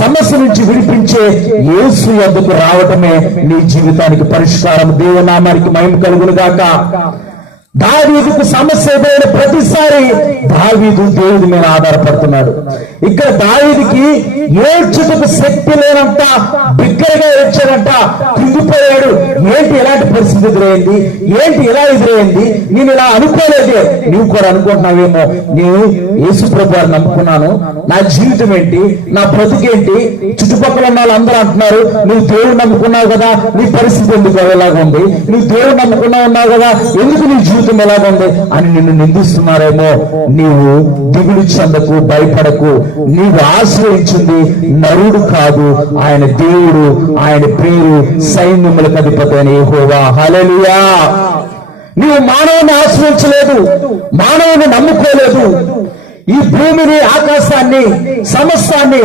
సమస్య నుంచి విడిపించే యేసు యొద్దకు రావటమే నీ జీవితానికి పరిష్కారం. దేవుని నామానికి మహిమ కలుగును గాక. దావీదుకు సమస్య ఎదురైన ప్రతిసారి దావీదు దేవుడి మీద ఆధారపడుతున్నాడు. ఇక్కడ దావీదుకి ఏడ్చుటకు శక్తి లేనంత బిగ్గరగా ఏడ్చాడంట, కుంగిపోయాడు. ఏంటి ఇలాంటి పరిస్థితి ఎదురైంది, ఏంటి ఇలా ఎదురైంది, నేను ఇలా అనుకోలేదే. నువ్వు కూడా అనుకుంటున్నావేమో, నేను యేసు ప్రభువుని నమ్ముకున్నాను, నా జీవితం ఏంటి, నా బ్రతుకేంటి, చుట్టుపక్కల ఉన్న వాళ్ళందరూ అంటున్నారు నువ్వు దేవుడు నమ్ముకున్నావు కదా, నీ పరిస్థితి ఎందుకు ఎలాగ ఉంది, నువ్వు దేవుడు నమ్ముకున్నావు కదా, ఎందుకు నీ జీవితం ఎలాగుంది అని నిన్ను నిందిస్తున్నారేమో. నీవు దిగులు చెందకు, భయపడకు. నీవు ఆశ్రయించింది నరుడు కాదు, ఆయన దేవుడు, ఆయన పేరు సైన్యములకు అధిపతి అయిన యెహోవా. హల్లెలూయా. నీవు మానవుని ఆశ్రయించలేదు, మానవుని నమ్ముకోలేదు. ఈ భూమిని, ఆకాశాన్ని, సమస్తాన్ని